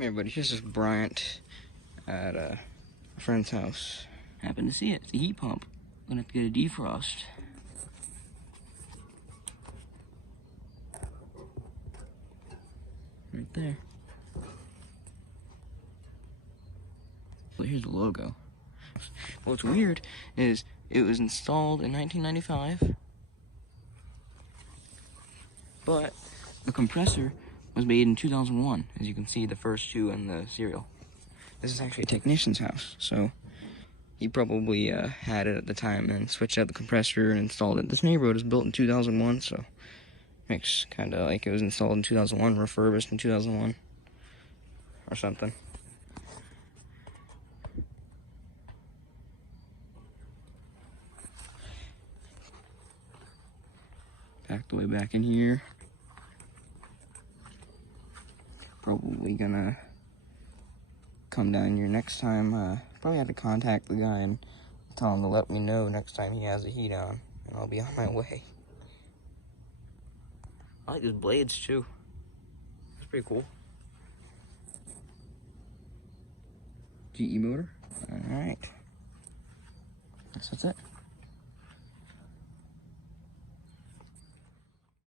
Hey everybody, this is Bryant at a friend's house. Happened to see it. It's a heat pump. I'm gonna have to get a defrost. Right there. Well, here's the logo. What's weird is it was installed in 1995, but the compressor was made in 2001, as you can see the first two in the serial. This is actually a technician's house, so he probably had it at the time and switched out the compressor and installed it. This neighborhood was built in 2001, so makes kind of like it was installed in 2001, refurbished in 2001 or something. Packed the way back in here. Probably gonna come down here next time. Probably have to contact the guy and tell him to let me know next time he has the heat on, and I'll be on my way. I like those blades too. That's pretty cool. GE motor. All right. Guess that's it.